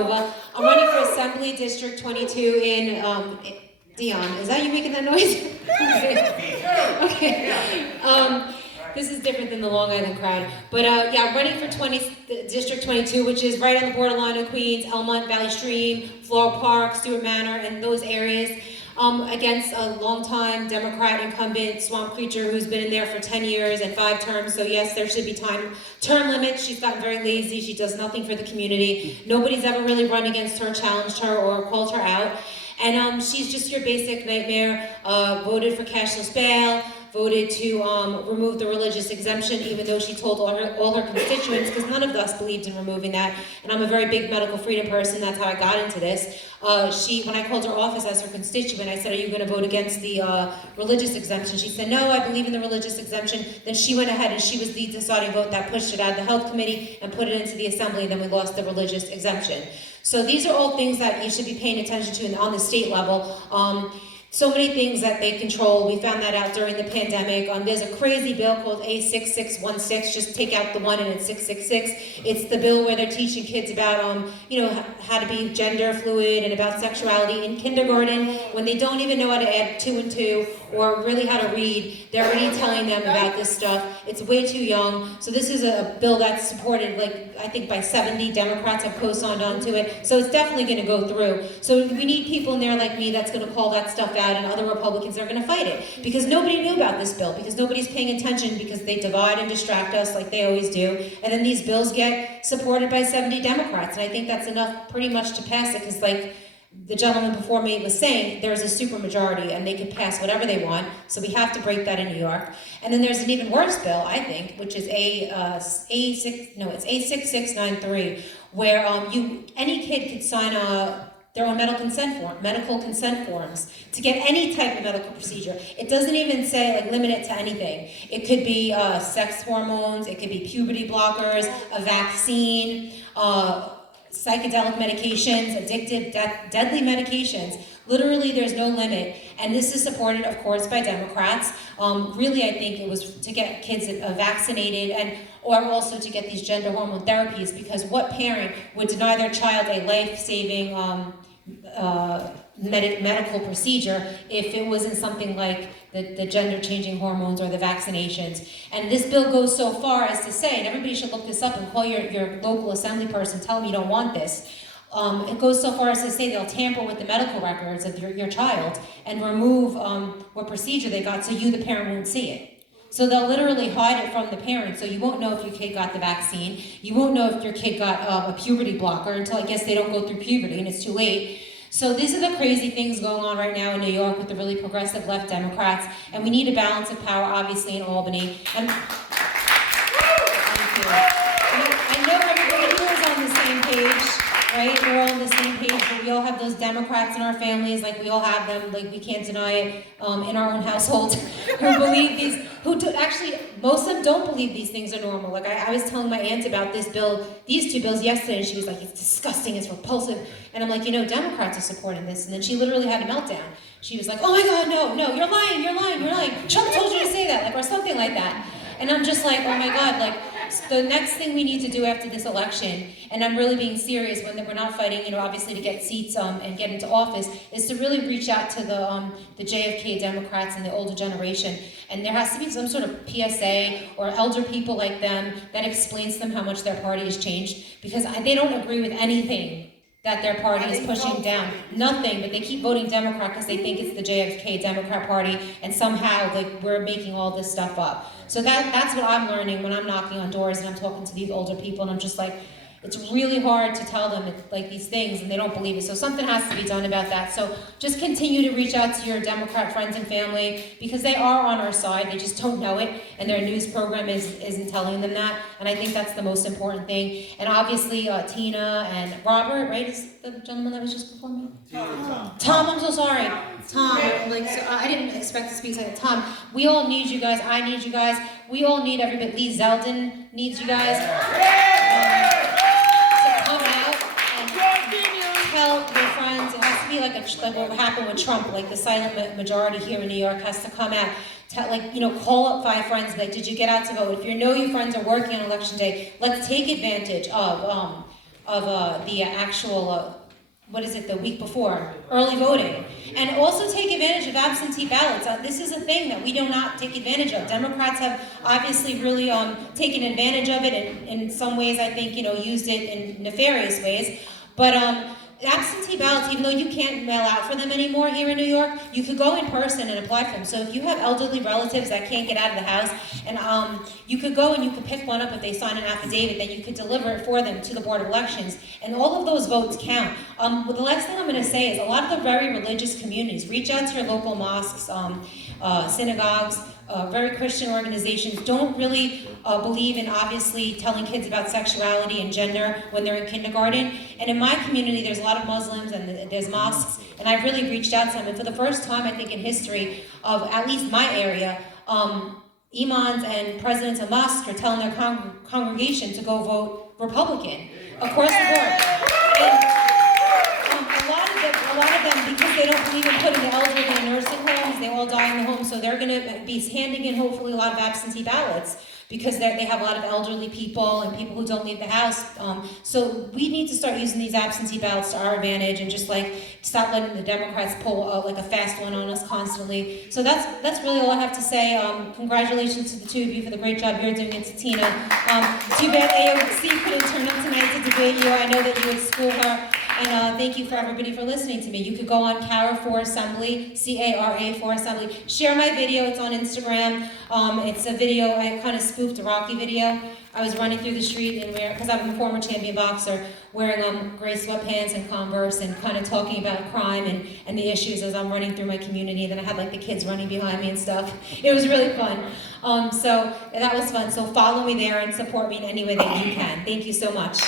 Castronuova. I'm running for Assembly District 22 in, Dion, is that you making that noise? Okay. This is different than the Long Island crowd. But yeah, I'm running for District 22, which is right on the borderline of Queens, Elmont, Valley Stream, Floral Park, Stewart Manor, and those areas. Against a longtime Democrat incumbent, Swamp Creature, who's been in there for 10 years and 5 terms. So yes, there should be term limits. She's gotten very lazy. She does nothing for the community. Nobody's ever really run against her, challenged her, or called her out. And she's just your basic nightmare. Voted for cashless bail, voted to remove the religious exemption, even though she told all her constituents, because none of us believed in removing that. And I'm a very big medical freedom person. That's how I got into this. When I called her office as her constituent, I said, "Are you going to vote against the religious exemption?" She said, "No, I believe in the religious exemption." Then she went ahead and she was the deciding vote that pushed it out of the health committee and put it into the assembly, and then we lost the religious exemption. So these are all things that you should be paying attention to on the state level. So many things that they control. We found that out during the pandemic. There's a crazy bill called A6616. Just take out the 1 and it's 666. It's the bill where they're teaching kids about, how to be gender fluid and about sexuality in kindergarten when they don't even know how to add 2 and 2 or really how to read. They're already telling them about this stuff. It's way too young. So this is a bill that's supported, I think by 70 Democrats have co-signed onto it. So it's definitely going to go through. So we need people in there like me that's going to call that stuff out, and other Republicans are going to fight it. Because nobody knew about this bill, because nobody's paying attention, because they divide and distract us like they always do. And then these bills get supported by 70 Democrats. And I think that's enough pretty much to pass it, because the gentleman before me was saying, there's a supermajority and they can pass whatever they want. So we have to break that in New York. And then there's an even worse bill, I think, which is it's A6693, where any kid could sign their own medical consent forms to get any type of medical procedure. It doesn't even say limit it to anything. It could be sex hormones, it could be puberty blockers, a vaccine, psychedelic medications, addictive, deadly medications. Literally, there's no limit. And this is supported, of course, by Democrats. Really, I think it was to get kids vaccinated or also to get these gender hormone therapies, because what parent would deny their child a life-saving medical procedure if it wasn't something like the gender-changing hormones or the vaccinations? And this bill goes so far as to say, and everybody should look this up and call your local assembly person, tell them you don't want this. It goes so far as to say they'll tamper with the medical records of your child and remove what procedure they got so you, the parent, won't see it. So they'll literally hide it from the parent, so you won't know if your kid got the vaccine. You won't know if your kid got a puberty blocker until, I guess, they don't go through puberty and it's too late. So these are the crazy things going on right now in New York with the really progressive left Democrats, and we need a balance of power, obviously, in Albany. And thank you. I know everybody here is on the same page, right? We're all on the same page, but we all have those Democrats in our families, we all have them, we can't deny it, in our own household, who believe these, actually, most of them don't believe these things are normal. I was telling my aunt about these 2 bills yesterday, and she was like, it's disgusting, it's repulsive. And I'm like, Democrats are supporting this. And then she literally had a meltdown. She was like, oh my God, no, you're lying. Trump told you to say that, or something like that. And I'm just like, oh my God, the next thing we need to do after this election, and I'm really being serious when we're not fighting, obviously to get seats and get into office, is to really reach out to the JFK Democrats and the older generation. And there has to be some sort of PSA or elder people like them that explains to them how much their party has changed, because they don't agree with anything that their party is pushing down. Nothing, but they keep voting Democrat because they think it's the JFK Democrat Party, and somehow we're making all this stuff up. So that's what I'm learning when I'm knocking on doors and I'm talking to these older people, and I'm just like, it's really hard to tell them these things, and they don't believe it. So something has to be done about that. So just continue to reach out to your Democrat friends and family, because they are on our side. They just don't know it, and their news program isn't telling them that. And I think that's the most important thing. And obviously, Tina and Robert, right, is the gentleman that was just before me? Tom, I'm so sorry. Tom, I didn't expect to speak like Tom. We all need you guys. I need you guys. We all need everybody. Lee Zeldin needs you guys. Tell your friends. It has to be like what happened with Trump, the silent majority here in New York has to come out. Call up 5 friends, did you get out to vote? If your friends are working on election day, let's take advantage of the actual, the week before, early voting. And also take advantage of absentee ballots. This is a thing that we do not take advantage of. Democrats have obviously really taken advantage of it, and in some ways I think, used it in nefarious ways. But absentee ballots, even though you can't mail out for them anymore here in New York, you could go in person and apply for them. So if you have elderly relatives that can't get out of the house, and you could go and you could pick one up if they sign an affidavit, then you could deliver it for them to the Board of Elections, and all of those votes count. Well, the last thing I'm going to say is a lot of the very religious communities, reach out to your local mosques, synagogues, very Christian organizations don't really believe in obviously telling kids about sexuality and gender when they're in kindergarten. And in my community, there's a lot of Muslims and there's mosques, and I've really reached out to them. And for the first time, I think in history of at least my area, imams and presidents of mosques are telling their congregation to go vote Republican across the board. And, a lot of them, because they don't believe in putting the elderly in nursing homes, they all die in the home, so they're going to be handing in hopefully a lot of absentee ballots because they have a lot of elderly people and people who don't leave the house. So we need to start using these absentee ballots to our advantage and just stop letting the Democrats pull like a fast one on us constantly. So that's really all I have to say. Congratulations to the two of you for the great job you're doing, and to Tina. Too bad AOC couldn't turn up tonight to debate you. I know that you would school her. And thank you for everybody for listening to me. You could go on Cara for Assembly, C-A-R-A for Assembly. Share my video, it's on Instagram. It's a video, I kind of spoofed a Rocky video. I was running through the street because I'm a former champion boxer, wearing gray sweatpants and Converse and kind of talking about crime and the issues as I'm running through my community. And then I had the kids running behind me and stuff. It was really fun. So that was fun. So follow me there and support me in any way that you can. Thank you so much.